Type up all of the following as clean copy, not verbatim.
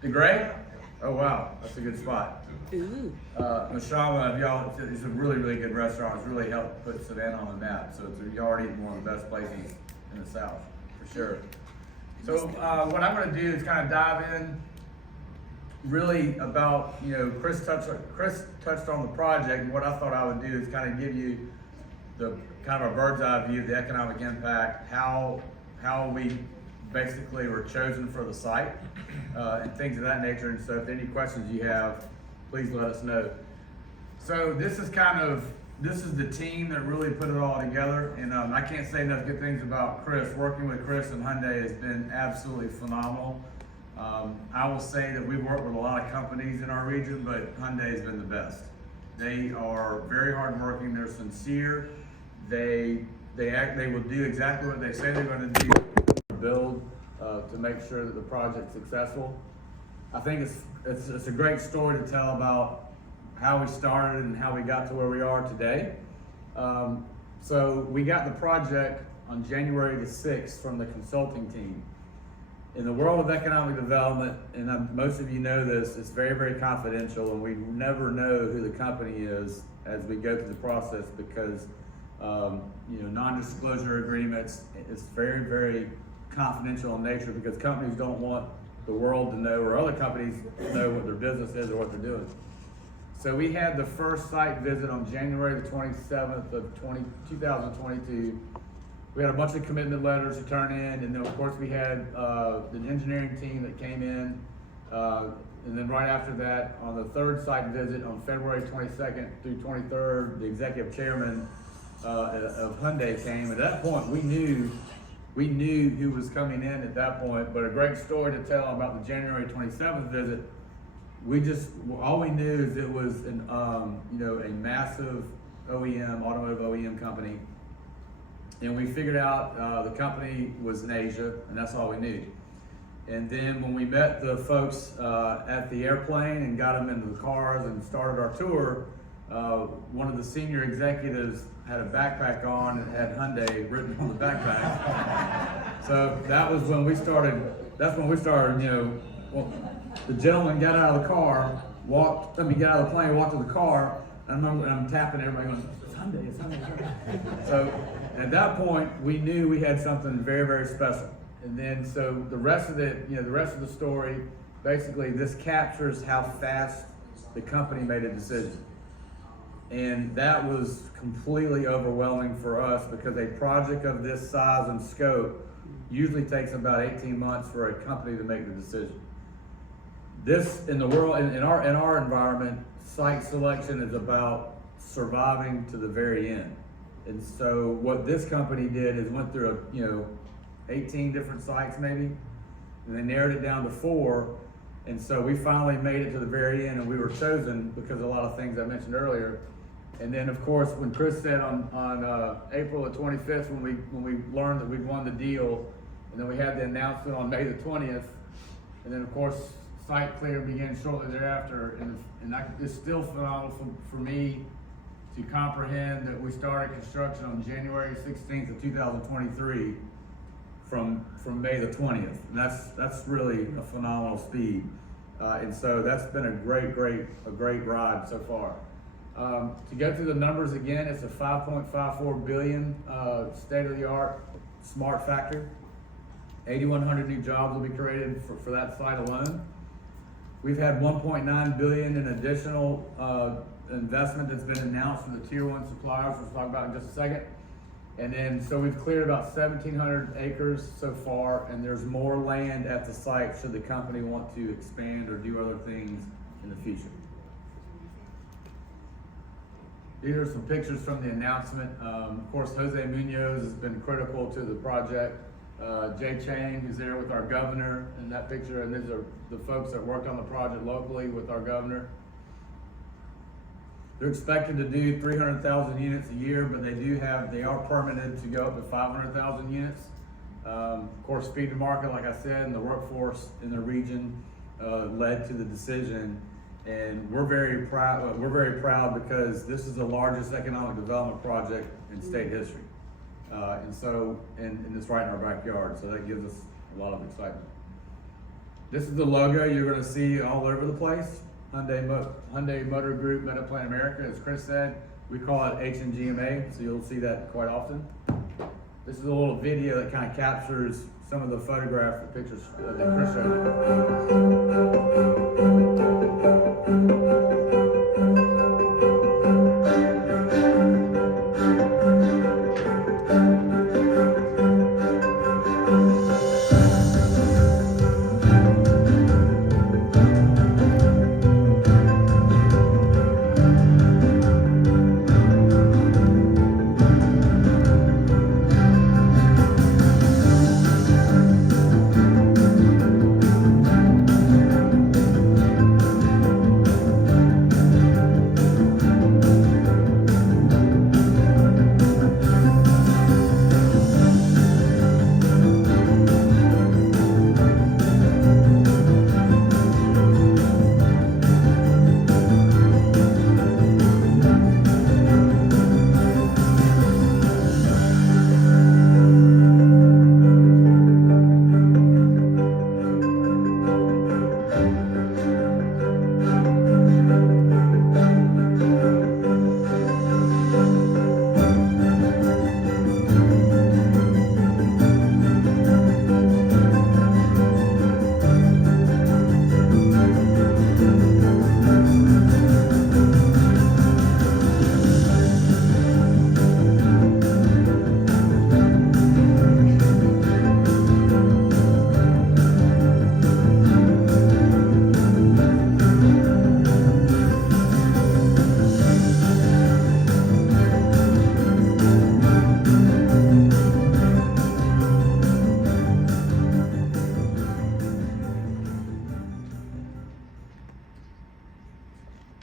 The gray? Oh wow, that's a good spot. Ooh. Mashama, if y'all, it's a really, really good restaurant. It's really helped put Savannah on the map. So y'all are eating one of the best places in the South, for sure. So what I'm gonna do is kind of dive in really about, Chris touched on the project, and what I thought I would do is kind of give you the kind of a bird's eye view of the economic impact, how we basically were chosen for the site, and things of that nature. And so if any questions you have, please let us know. So this is the team that really put it all together, and I can't say enough good things about Chris. Working with Chris and Hyundai has been absolutely phenomenal. I will say that we've worked with a lot of companies in our region, but Hyundai has been the best. They are very hardworking, they're sincere, they will do exactly what they say they're going to do, build to make sure that the project's successful. I think it's a great story to tell about how we started and how we got to where we are today. So we got the project on January the 6th from the consulting team. In the world of economic development, and most of you know this, it's very, very confidential, and we never know who the company is as we go through the process because, non-disclosure agreements, it's very, very confidential in nature because companies don't want the world to know, or other companies to know what their business is or what they're doing. So we had the first site visit on January the 27th of 2022. We had a bunch of commitment letters to turn in, and then of course we had the engineering team that came in, and then right after that, on the third site visit on February 22nd through 23rd, the executive chairman of Hyundai came. At that point, we knew who was coming in at that point, but a great story to tell about the January 27th visit. All we knew is it was a massive automotive OEM company. And we figured out the company was in Asia, and that's all we knew. And then when we met the folks at the airplane and got them into the cars and started our tour, one of the senior executives had a backpack on and had Hyundai written on the backpack. So that was when we started, the gentleman got out of the car, got out of the plane, walked to the car, and I'm tapping everybody going, it's Hyundai, it's Hyundai. So at that point, we knew we had something very, very special. And then, so the rest of the story, basically this captures how fast the company made a decision. And that was completely overwhelming for us because a project of this size and scope usually takes about 18 months for a company to make the decision. This, in the world, in our environment, site selection is about surviving to the very end. And so what this company did is went through 18 different sites maybe, and they narrowed it down to 4. And so we finally made it to the very end, and we were chosen because of a lot of things I mentioned earlier. And then of course, when Chris said on April the 25th, when we learned that we'd won the deal, and then we had the announcement on May the 20th, and then of course, site clear began shortly thereafter, and it's still phenomenal for me to comprehend that we started construction on January 16th of 2023 from May the 20th. And that's really a phenomenal speed. And so that's been a great ride so far. To go through the numbers again, it's a $5.54 billion state-of-the-art smart factory. 8,100 new jobs will be created for that site alone. We've had $1.9 billion in additional investment that's been announced from the tier 1 suppliers, which we'll talk about in just a second. And then, so we've cleared about 1,700 acres so far, and there's more land at the site should the company want to expand or do other things in the future. These are some pictures from the announcement. Of course, Jose Munoz has been critical to the project. Jay Chang, who's there with our governor in that picture, and these are the folks that worked on the project locally with our governor. They're expected to do 300,000 units a year, but they are permitted to go up to 500,000 units. Of course, speed to market, like I said, and the workforce in the region led to the decision. And we're very proud because this is the largest economic development project in state history. And it's right in our backyard, so that gives us a lot of excitement. This is the logo you're going to see all over the place. Hyundai Motor Group, Metaplant America, as Chris said. We call it HNGMA, so you'll see that quite often. This is a little video that kind of captures some of the photograph pictures that Chris showed.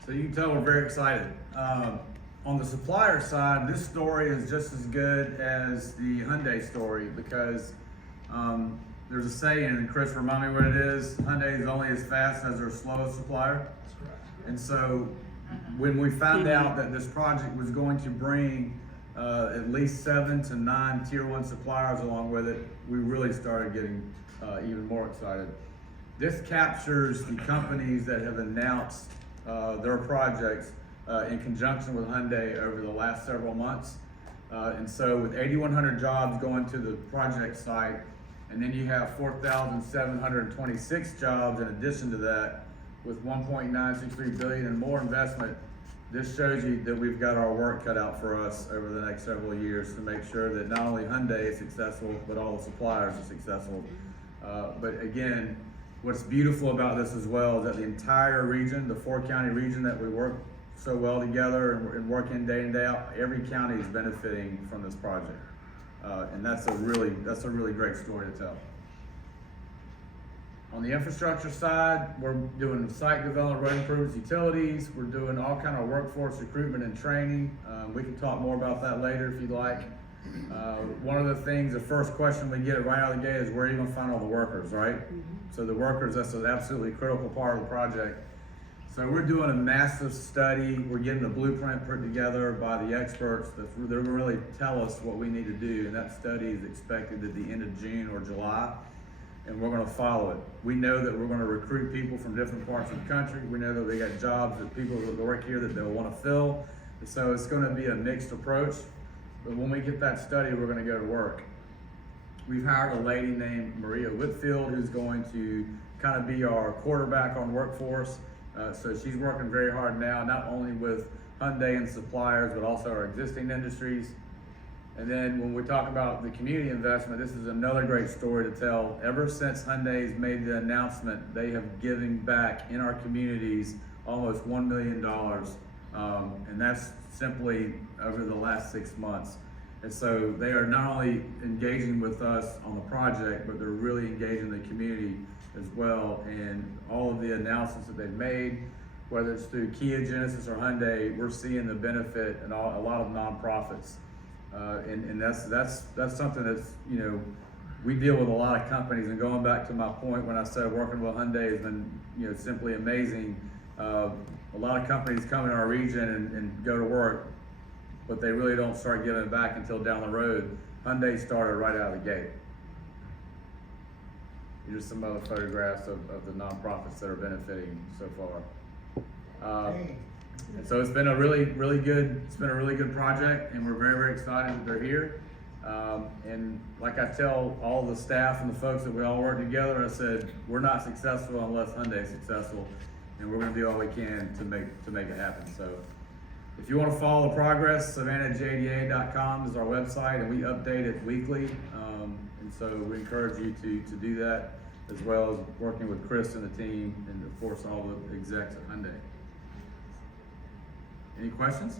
So you can tell we're very excited. On the supplier side, this story is just as good as the Hyundai story because there's a saying, and Chris, remind me what it is. Hyundai is only as fast as their slowest supplier. That's correct. And so when we found out that this project was going to bring at least 7 to 9 tier 1 suppliers along with it, we really started getting even more excited. This captures the companies that have announced their projects in conjunction with Hyundai over the last several months. And so with 8,100 jobs going to the project site, and then you have 4,726 jobs in addition to that, with 1.963 billion and more investment, this shows you that we've got our work cut out for us over the next several years to make sure that not only Hyundai is successful, but all the suppliers are successful. But again, what's beautiful about this as well is that the entire region, the 4-county region that we work so well together and work in day out, every county is benefiting from this project. And that's a really great story to tell. On the infrastructure side, we're doing site development, road improvements, utilities. We're doing all kind of workforce recruitment and training. We can talk more about that later if you'd like. One of the things, the first question we get right out of the gate is where are you going to find all the workers, right? So the workers, that's an absolutely critical part of the project. So we're doing a massive study. We're getting the blueprint put together by the experts. They're going to really tell us what we need to do, and that study is expected at the end of June or July, and we're going to follow it. We know that we're going to recruit people from different parts of the country. We know that they got jobs that people that work here that they'll want to fill. So it's going to be a mixed approach, but when we get that study, we're going to go to work. We've hired a lady named Maria Whitfield who's going to kind of be our quarterback on workforce. So she's working very hard now, not only with Hyundai and suppliers, but also our existing industries. And then when we talk about the community investment, this is another great story to tell. Ever since Hyundai's made the announcement, they have given back in our communities almost $1 million. And that's simply over the last 6 months. And so they are not only engaging with us on the project, but they're really engaging the community as well. And all of the announcements that they've made, whether it's through Kia, Genesis, or Hyundai, we're seeing the benefit in a lot of nonprofits. And that's something that's, you know, we deal with a lot of companies, and going back to my point when I said working with Hyundai has been, you know, simply amazing. A lot of companies come in our region and go to work, but they really don't start giving back until down the road. Hyundai started right out of the gate. Here's some other photographs of the nonprofits that are benefiting so far. And so it's been a really good project, and we're very excited that they're here. And like I tell all the staff and the folks that we all work together, I said, we're not successful unless Hyundai is successful, and we're gonna do all we can to make it happen. So if you want to follow the progress, SavannahJDA.com is our website, and we update it weekly. And so we encourage you to do that, as well as working with Chris and the team, and of course all the execs at Hyundai. Any questions?